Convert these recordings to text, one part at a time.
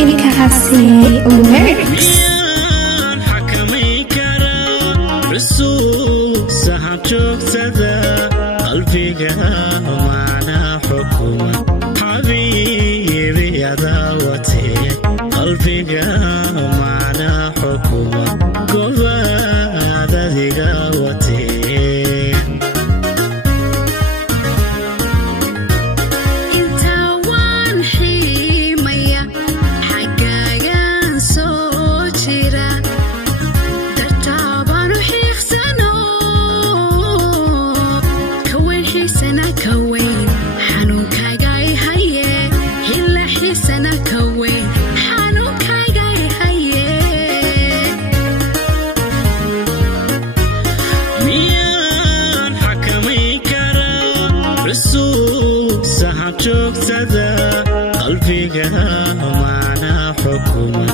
ilkaasi lyrics حكمي كرا رسول سحب شوكتدا قلبي معنا حكومة حبيبي يا دعوتي قلبي معنا حكومة قوة ذي قوتي قلبي معنا حكومة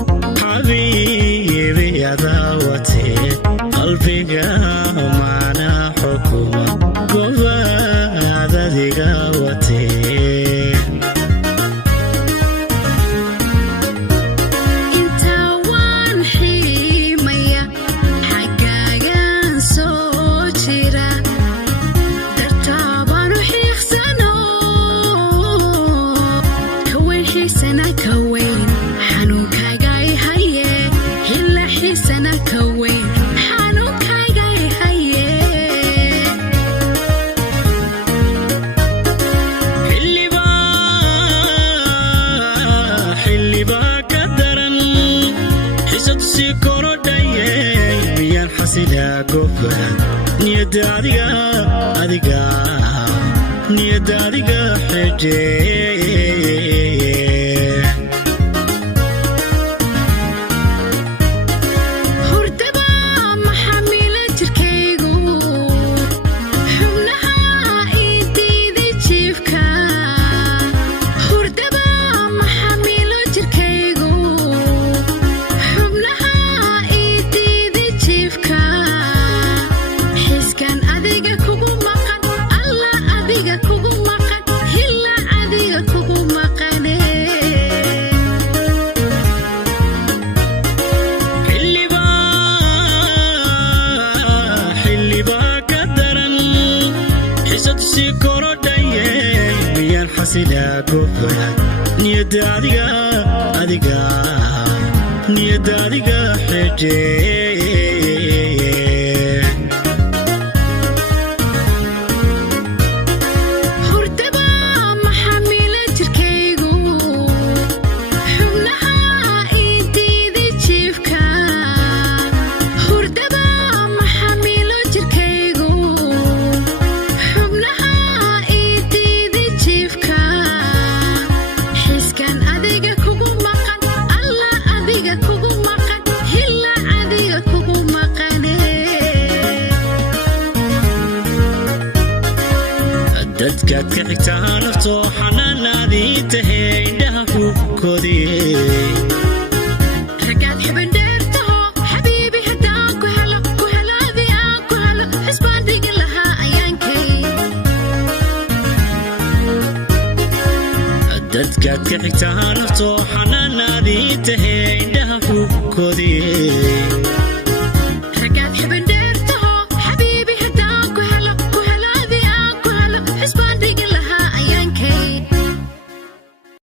حبيبي يا دعوتي قلبي معنا حكومة قوة ذي قوتي حسيدا قفل نيدا أديقا نيدا أديقا حجي حسيدا قفل نيدا أديقا نيدا أديقا حجي dadkaad ka xigtaa nafto xanaanaadii tahay indhaha ku kodiyey ragaad xiban dheertaho xabiibi haddaan ku helo adii aan ku helo xisbaan dhigi lahaa ayaankay dadkaad ka xigtaa nafto xanaanaadii tahay